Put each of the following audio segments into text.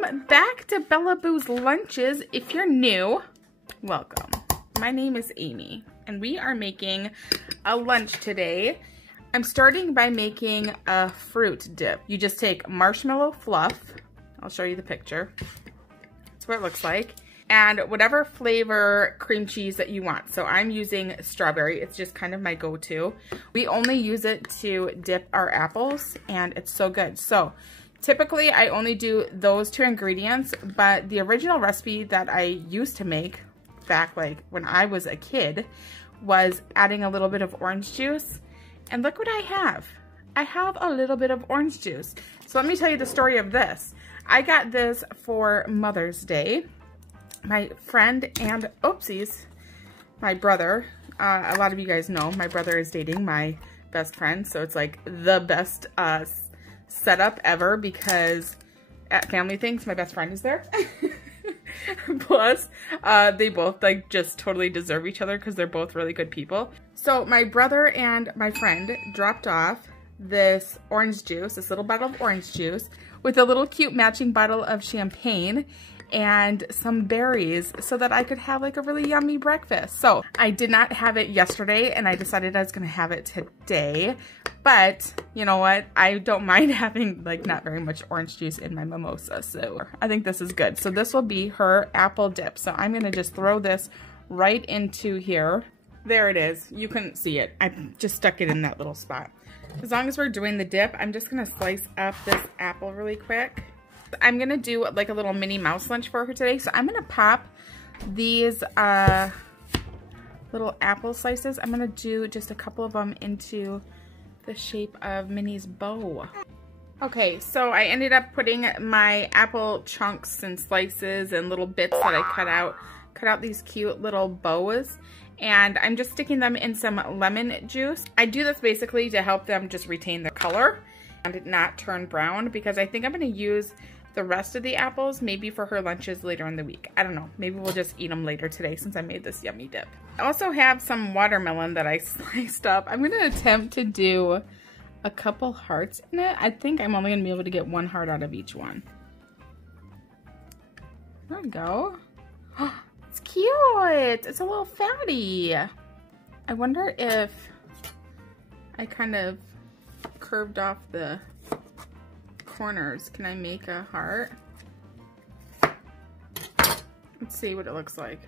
Welcome back to Bella Boo's Lunches. If you're new, welcome. My name is Amy, and we are making a lunch today. I'm starting by making a fruit dip. You just take marshmallow fluff. I'll show you the picture. That's what it looks like. And whatever flavor cream cheese that you want. So I'm using strawberry. It's just kind of my go-to. We only use it to dip our apples, and it's so good. So typically I only do those two ingredients, but the original recipe that I used to make back like when I was a kid was adding a little bit of orange juice. And look what I have. I have a little bit of orange juice. So let me tell you the story of this. I got this for Mother's Day. My friend and, oopsies, my brother, a lot of you guys know my brother is dating my best friend, so it's like the best setup ever because at family things, my best friend is there. Plus, they both like just totally deserve each other because they're both really good people. So my brother and my friend dropped off this orange juice, this little bottle of orange juice with a little cute matching bottle of champagne and some berries so that I could have like a really yummy breakfast. So I did not have it yesterday and I decided I was gonna have it today. But you know what? I don't mind having like not very much orange juice in my mimosa. So I think this is good. So this will be her apple dip. So I'm gonna just throw this right into here. There it is. You couldn't see it. I just stuck it in that little spot. As long as we're doing the dip, I'm just gonna slice up this apple really quick. I'm gonna do like a little mini mouse lunch for her today. So I'm gonna pop these little apple slices. I'm gonna do just a couple of them into the shape of Minnie's bow. Okay, so I ended up putting my apple chunks and slices and little bits that I cut out these cute little bows. And I'm just sticking them in some lemon juice. I do this basically to help them just retain their color and not turn brown because I think I'm gonna use the rest of the apples maybe for her lunches later in the week. I don't know, maybe we'll just eat them later today since I made this yummy dip. I also have some watermelon that I sliced up. I'm gonna attempt to do a couple hearts in it. I think I'm only gonna be able to get one heart out of each one. There we go. It's cute. It's a little fatty. I wonder if I kind of curved off the corners. Can I make a heart? Let's see what it looks like.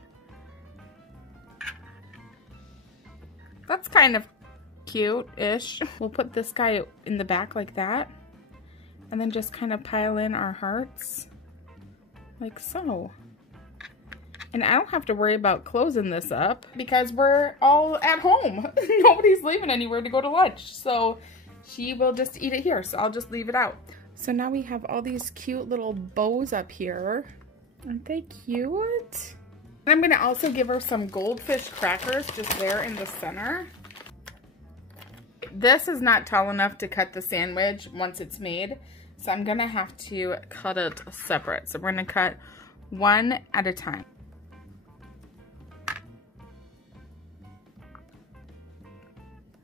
That's kind of cute-ish. We'll put this guy in the back like that. And then just kind of pile in our hearts. Like so. And I don't have to worry about closing this up because we're all at home. Nobody's leaving anywhere to go to lunch. So she will just eat it here. So I'll just leave it out. So now we have all these cute little bows up here. Aren't they cute? And I'm gonna also give her some goldfish crackers just there in the center. This is not tall enough to cut the sandwich once it's made. So I'm gonna have to cut it separate. So we're gonna cut one at a time.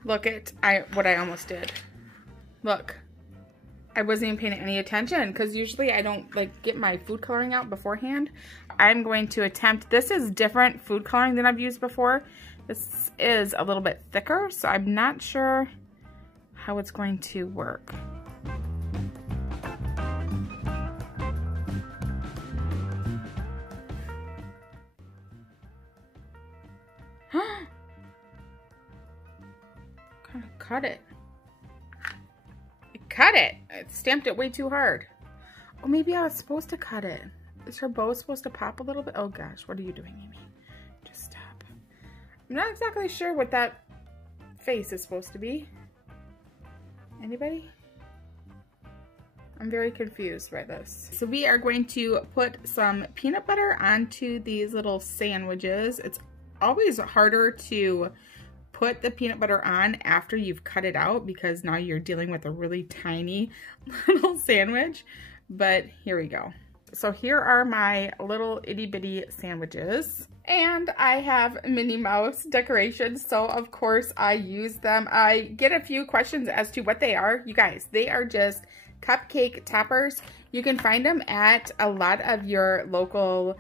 Look at what I almost did. Look. I wasn't even paying any attention because usually I don't like get my food coloring out beforehand. I'm going to attempt, this is different food coloring than I've used before. This is a little bit thicker, so I'm not sure how it's going to work. Kind of cut it. Cut it. I stamped it way too hard. Oh, maybe I was supposed to cut it. Is her bow supposed to pop a little bit? Oh gosh, what are you doing, Amy? Just stop. I'm not exactly sure what that face is supposed to be. Anybody? I'm very confused by this. So we are going to put some peanut butter onto these little sandwiches. It's always harder to put the peanut butter on after you've cut it out because now you're dealing with a really tiny little sandwich. But here we go. So here are my little itty bitty sandwiches. And I have Minnie Mouse decorations, so of course I use them. I get a few questions as to what they are. You guys, they are just cupcake toppers. You can find them at a lot of your local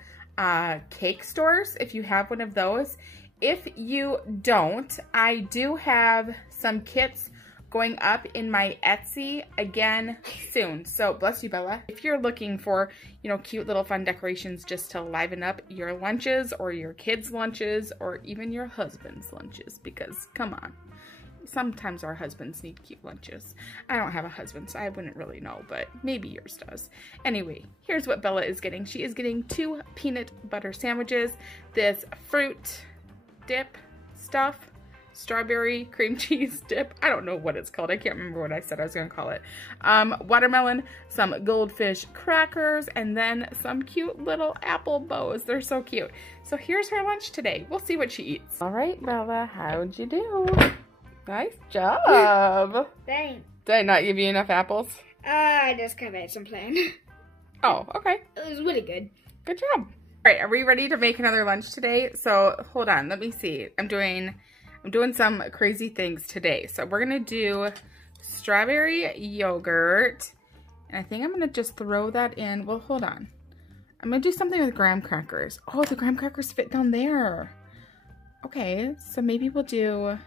cake stores if you have one of those. If you don't, I do have some kits going up in my Etsy again soon. So bless you, Bella. If you're looking for, you know, cute little fun decorations just to liven up your lunches or your kids' lunches or even your husband's lunches, because come on, sometimes our husbands need cute lunches. I don't have a husband, so I wouldn't really know, but maybe yours does. Anyway, here's what Bella is getting. She is getting 2 peanut butter sandwiches, this fruit dip stuff, strawberry cream cheese dip. I don't know what it's called. I can't remember what I said I was going to call it. Watermelon, some goldfish crackers, and then some cute little apple bows. They're so cute. So here's her lunch today. We'll see what she eats. All right, Bella, how'd you do? Nice job. Thanks. Did I not give you enough apples? I just kind of had some plan. Oh, okay. It was really good. Good job. All right, are we ready to make another lunch today? So hold on, let me see. I'm doing some crazy things today. So we're gonna do strawberry yogurt. And I think I'm gonna just throw that in. Well, hold on. I'm gonna do something with graham crackers. Oh, the graham crackers fit down there. Okay, so maybe we'll do, I'm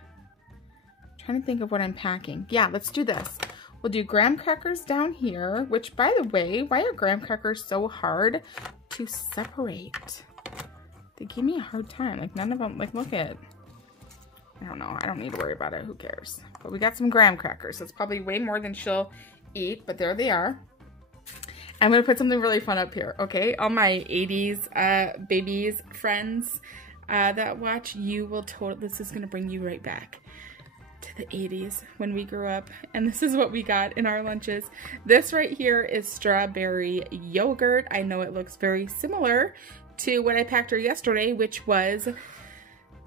trying to think of what I'm packing. Yeah, let's do this. We'll do graham crackers down here, which, by the way, why are graham crackers so hard to separate? They give me a hard time. Like, none of them, like, look at, I don't know. I don't need to worry about it. Who cares? But we got some graham crackers. That's probably way more than she'll eat, but there they are. I'm going to put something really fun up here, okay? All my 80s babies, friends that watch, you will totally, this is going to bring you right back to the 80s when we grew up, and this is what we got in our lunches. This right here is strawberry yogurt. I know it looks very similar to what I packed her yesterday, which was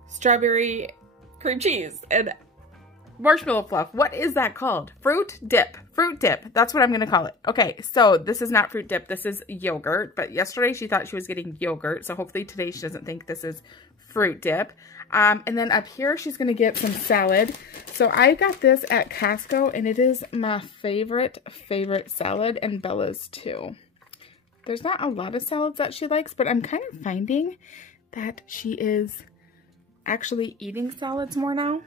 strawberry cream cheese and marshmallow fluff. What is that called? Fruit dip. Fruit dip. That's what I'm gonna call it. Okay, so this is not fruit dip, this is yogurt, but yesterday she thought she was getting yogurt, so hopefully today she doesn't think this is fruit dip. And then up here, she's gonna get some salad. So I got this at Costco, and it is my favorite salad, and Bella's too. There's not a lot of salads that she likes, but I'm kind of finding that she is actually eating salads more now,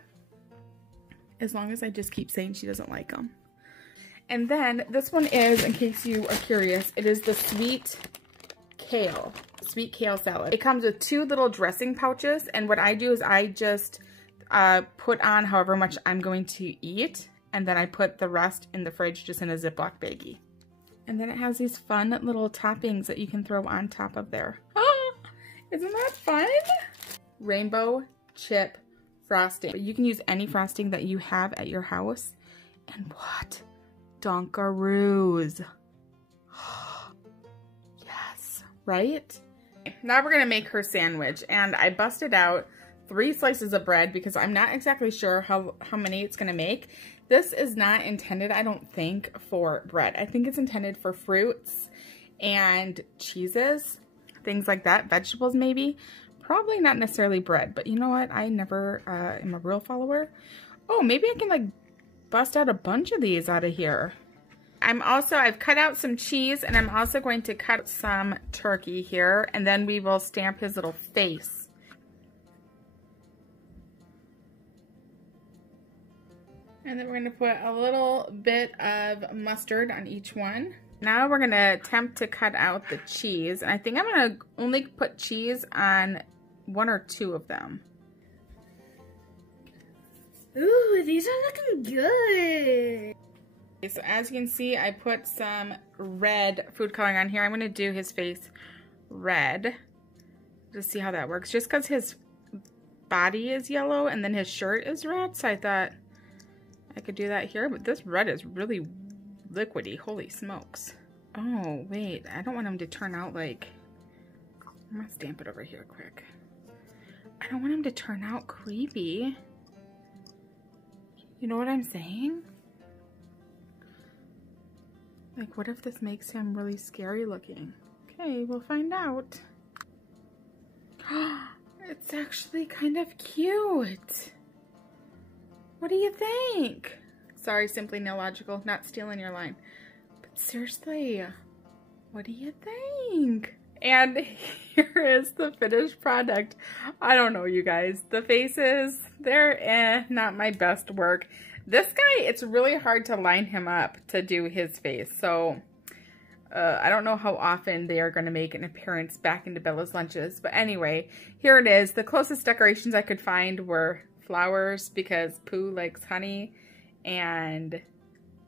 as long as I just keep saying she doesn't like them. And then this one is, in case you are curious, it is the sweet kale salad. It comes with 2 little dressing pouches, and what I do is I just put on however much I'm going to eat, and then I put the rest in the fridge just in a Ziploc baggie. And then it has these fun little toppings that you can throw on top of there. Oh, isn't that fun? Rainbow chip frosting. You can use any frosting that you have at your house. And what? Dunkaroos. Yes, right? Now we're gonna make her sandwich, and I busted out 3 slices of bread because I'm not exactly sure how many it's gonna make. This is not intended, I don't think, for bread. I think it's intended for fruits and cheeses, things like that, vegetables maybe. Probably not necessarily bread, but you know what? I never am a real follower. Oh, maybe I can like bust out a bunch of these out of here. I've cut out some cheese, and I'm also going to cut some turkey here, and then we will stamp his little face. And then we're going to put a little bit of mustard on each one. Now we're going to attempt to cut out the cheese, and I think I'm going to only put cheese on 1 or 2 of them. Ooh, these are looking good. So as you can see, I put some red food coloring on here. I'm going to do his face red. Just see how that works. Just because his body is yellow and then his shirt is red, so I thought I could do that here. But this red is really liquidy. Holy smokes. Oh, wait. I don't want him to turn out like... I'm going to stamp it over here quick. I don't want him to turn out creepy. You know what I'm saying? Like, what if this makes him really scary looking? Okay, we'll find out. It's actually kind of cute. What do you think? Sorry, Simply Nailogical, not stealing your line. Seriously, what do you think? And here is the finished product. I don't know, you guys. The faces, they're not my best work. This guy, it's really hard to line him up to do his face. So I don't know how often they are going to make an appearance back into Bella's Lunches. But anyway, here it is. The closest decorations I could find were flowers because Pooh likes honey and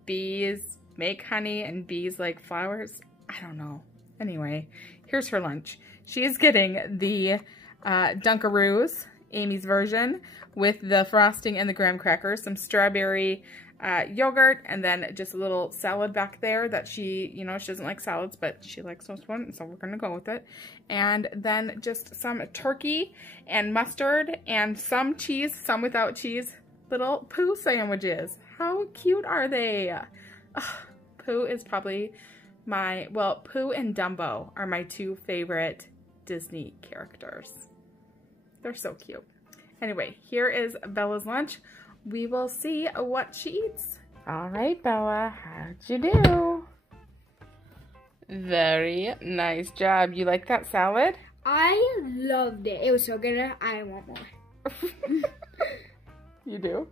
bees make honey and bees like flowers. I don't know. Anyway, here's her lunch. She is getting the Dunkaroos, Amy's version, with the frosting and the graham crackers, some strawberry yogurt, and then just a little salad back there that she, you know, she doesn't like salads, but she likes this one, so we're gonna go with it. And then just some turkey and mustard and some cheese, some without cheese, little Pooh sandwiches. How cute are they? Ugh, Pooh is probably Pooh and Dumbo are my two favorite Disney characters. They're so cute. Anyway, here is Bella's lunch. We will see what she eats. All right, Bella, how'd you do? Very nice job. You like that salad? I loved it. It was so good. I want more. You do?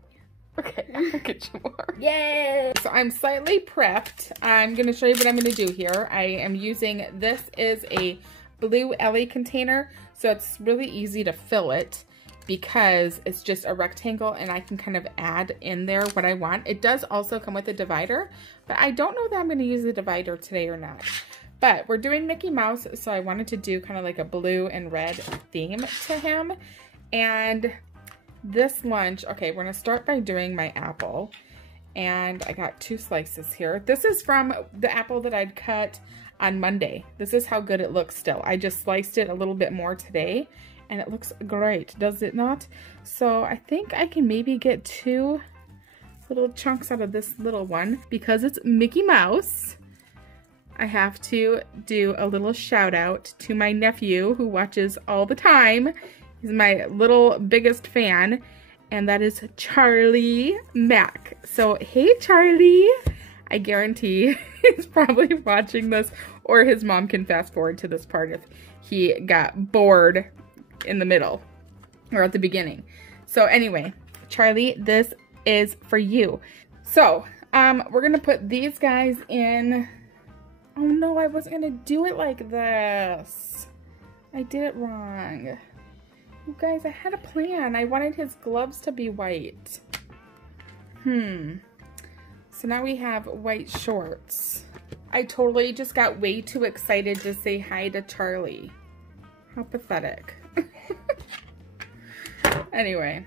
Okay, I'll get you more. Yay! So I'm slightly prepped. I'm going to show you what I'm going to do here. I am using, this is a blue Ellie container, so it's really easy to fill it because it's just a rectangle and I can kind of add in there what I want. It does also come with a divider, but I don't know that I'm going to use the divider today or not. But we're doing Mickey Mouse, so I wanted to do kind of like a blue and red theme to him. And this lunch, okay, we're gonna start by doing my apple. And I got 2 slices here. This is from the apple that I'd cut on Monday. This is how good it looks still. I just sliced it a little bit more today and it looks great, does it not? So I think I can maybe get 2 little chunks out of this little one. Because it's Mickey Mouse, I have to do a little shout out to my nephew who watches all the time. He's my little biggest fan, and that is Charlie Mack. So, hey Charlie! I guarantee he's probably watching this, or his mom can fast forward to this part if he got bored in the middle, or at the beginning. So anyway, Charlie, this is for you. So, we're gonna put these guys in. Oh no, I wasn't gonna do it like this. I did it wrong. You guys, I had a plan. I wanted his gloves to be white. So now we have white shorts. I totally just got way too excited to say hi to Charlie. How pathetic. Anyway,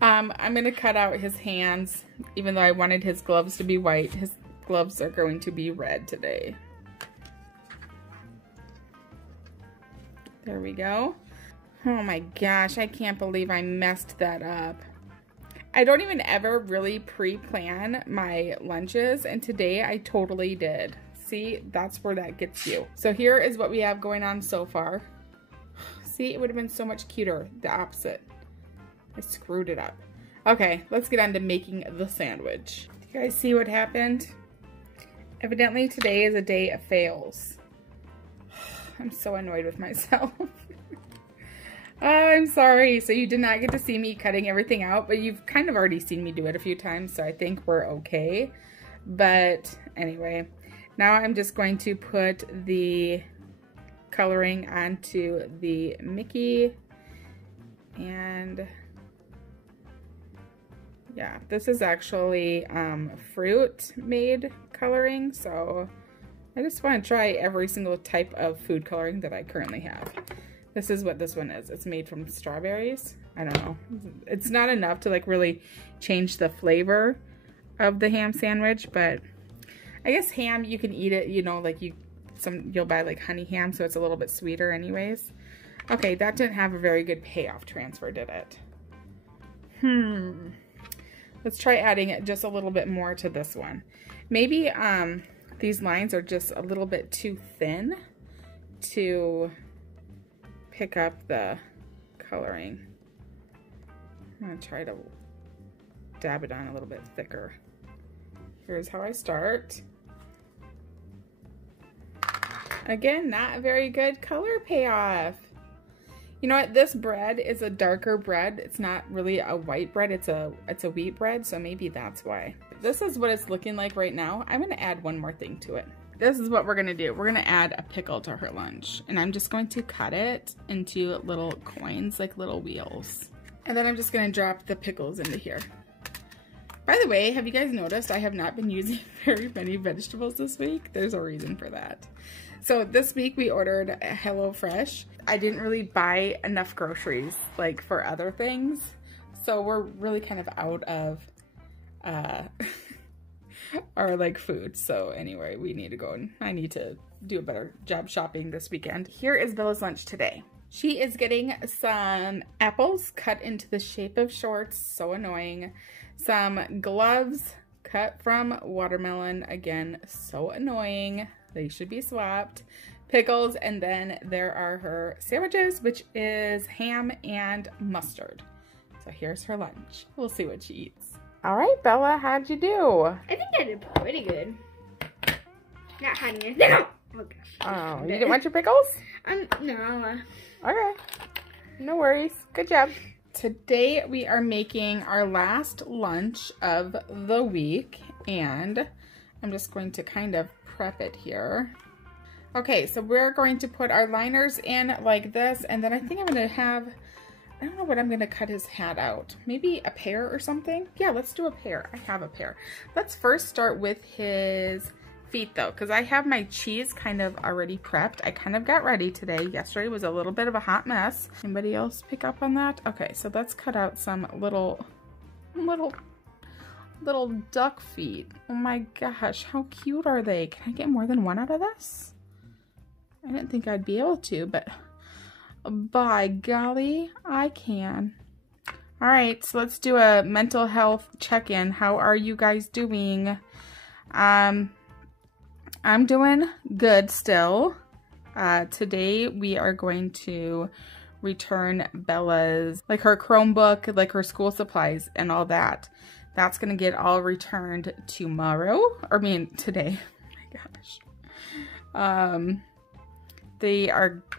I'm gonna cut out his hands, even though I wanted his gloves to be white. His gloves are going to be red today. There we go. Oh my gosh, I can't believe I messed that up. I don't even ever really pre-plan my lunches, and today I totally did. See, that's where that gets you. So here is what we have going on so far. See, it would have been so much cuter, the opposite. I screwed it up. Okay, let's get on to making the sandwich. Do you guys see what happened? Evidently today is a day of fails. I'm so annoyed with myself. I'm sorry. So you did not get to see me cutting everything out, but you've kind of already seen me do it a few times, so I think we're okay. But anyway, now I'm just going to put the coloring onto the Mickey. And yeah, this is actually fruit made coloring, so I just want to try every single type of food coloring that I currently have. This is what this one is. It's made from strawberries. I don't know. It's not enough to like really change the flavor of the ham sandwich, but I guess ham, you can eat it, you know, like you'll buy like honey ham, so it's a little bit sweeter anyways. Okay, that didn't have a very good payoff transfer, did it? Let's try adding just a little bit more to this one. Maybe these lines are just a little bit too thin to pick up the coloring. I'm gonna try to dab it on a little bit thicker. Here's how I start. Again, not a very good color payoff. You know what? This bread is a darker bread. It's not really a white bread. It's a wheat bread, so maybe that's why. This is what it's looking like right now. I'm gonna add one more thing to it. This is what we're gonna do. We're gonna add a pickle to her lunch, and I'm just going to cut it into little coins, like little wheels. And then I'm just gonna drop the pickles into here. By the way, have you guys noticed I have not been using very many vegetables this week? There's a reason for that. So this week we ordered HelloFresh. I didn't really buy enough groceries like for other things. So we're really kind of out of our like food. So anyway, we need to go and I need to do a better job shopping this weekend. Here is Bella's lunch today. She is getting some apples cut into the shape of shorts. So annoying. Some gloves cut from watermelon. Again, so annoying. They should be swapped. Pickles, and then there are her sandwiches, which is ham and mustard. So here's her lunch. We'll see what she eats. All right, Bella, how'd you do? I think I did pretty good. Not hiding it. No! Oh, gosh. Oh, you didn't want your pickles? No. Okay. No worries. Good job. Today we are making our last lunch of the week, and I'm just going to kind of prep it here. Okay, so we're going to put our liners in like this, and then I think I'm gonna have, I don't know what I'm gonna cut his hat out. Maybe a pear or something? Yeah, let's do a pear. I have a pear. Let's first start with his feet though, because I have my cheese kind of already prepped. I kind of got ready today. Yesterday was a little bit of a hot mess. Anybody else pick up on that? Okay, so let's cut out some little duck feet. Oh my gosh, how cute are they? Can I get more than one out of this? I didn't think I'd be able to, but by golly, I can. All right, so let's do a mental health check-in. How are you guys doing? I'm doing good still. Today we are going to return Bella's, like her Chromebook, like her school supplies and all that. That's gonna get all returned tomorrow. Or I mean today. Oh my gosh.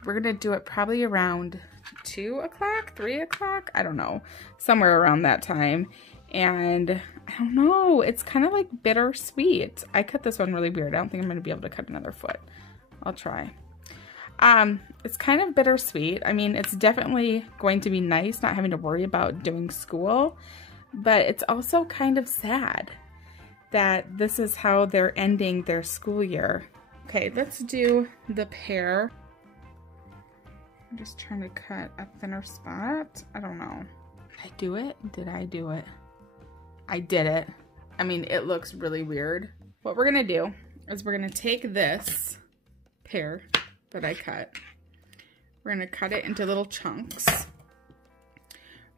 We're gonna do it probably around 2 o'clock, 3 o'clock, I don't know, somewhere around that time. And I don't know, it's kind of like bittersweet. I cut this one really weird. I don't think I'm gonna be able to cut another foot. I'll try. It's kind of bittersweet. I mean, it's definitely going to be nice not having to worry about doing school, but it's also kind of sad that this is how they're ending their school year. Okay, let's do the pear. I'm just trying to cut a thinner spot. I don't know. Did I do it? Did I do it? I did it. I mean, it looks really weird. What we're gonna do is we're gonna take this pear that I cut. We're gonna cut it into little chunks.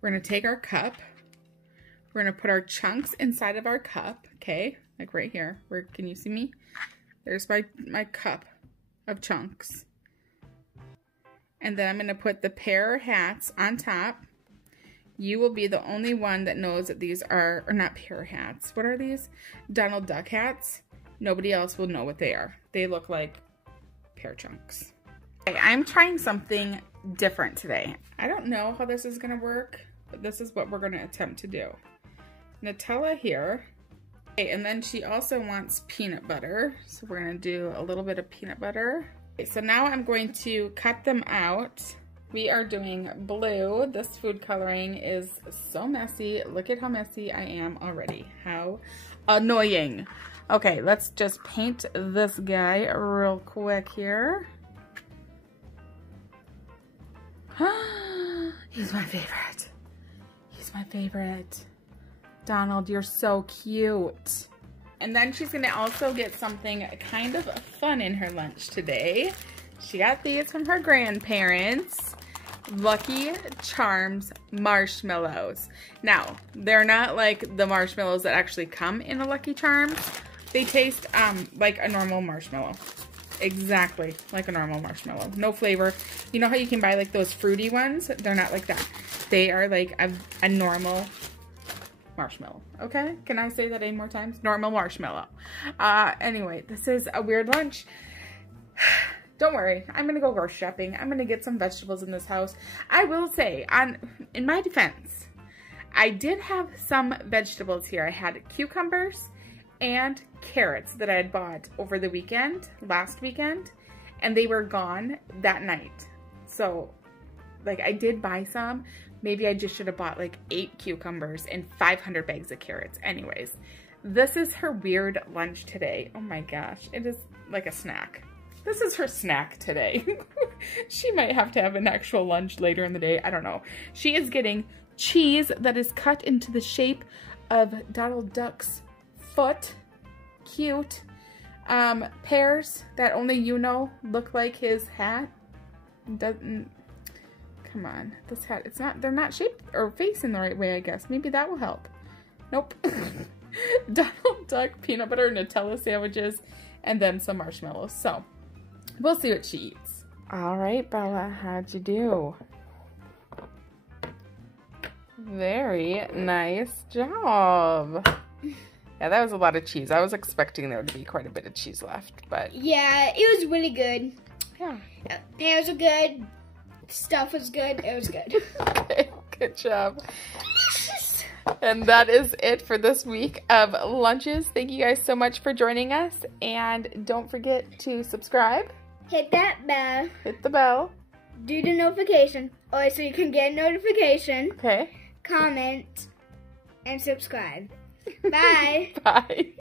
We're gonna take our cup. We're gonna put our chunks inside of our cup, okay? Like right here. Where can you see me? There's my cup of chunks. And then I'm gonna put the pear hats on top. You will be the only one that knows that these are, or not pear hats. What are these? Donald Duck hats. Nobody else will know what they are. They look like pear chunks. Okay, I'm trying something different today. I don't know how this is gonna work, but this is what we're gonna attempt to do. Nutella here. Okay, and then she also wants peanut butter. So we're gonna do a little bit of peanut butter. Okay, so now I'm going to cut them out. We are doing blue. This food coloring is so messy. Look at how messy I am already. How annoying. Okay, let's just paint this guy real quick here. He's my favorite. He's my favorite. Donald, you're so cute. And then she's gonna also get something kind of fun in her lunch today. She got these from her grandparents. Lucky Charms marshmallows. Now, they're not like the marshmallows that actually come in a Lucky Charms. They taste like a normal marshmallow. Exactly like a normal marshmallow. No flavor. You know how you can buy like those fruity ones? They're not like that. They are like a normal marshmallow. Okay? Can I say that 8 more times? Normal marshmallow. Anyway, this is a weird lunch. don't worry. I'm going to go grocery shopping. I'm going to get some vegetables in this house. I will say, in my defense, I did have some vegetables here. I had cucumbers and carrots that I had bought over the weekend, last weekend, and they were gone that night. So, like, I did buy some. Maybe I just should have bought like 8 cucumbers and 500 bags of carrots. Anyways, this is her weird lunch today. Oh my gosh, it is like a snack. This is her snack today. She might have to have an actual lunch later in the day. I don't know. She is getting cheese that is cut into the shape of Donald Duck's foot. Cute. Pears that only you know look like his hat. Doesn't. Come on. This hat, it's not, they're not shaped or facing the right way, I guess. Maybe that will help. Nope. Donald Duck peanut butter Nutella sandwiches and then some marshmallows. So, we'll see what she eats. All right, Bella, how'd you do? Very nice job. Yeah, that was a lot of cheese. I was expecting there to be quite a bit of cheese left, but... Yeah, it was really good. Yeah. Pears were good. Stuff was good. It was good. Okay, good job. And that is it for this week of lunches. Thank you guys so much for joining us. And don't forget to subscribe. Hit that bell. Hit the bell. Do the notification. Or so you can get a notification. Okay. Comment. And subscribe. Bye. Bye.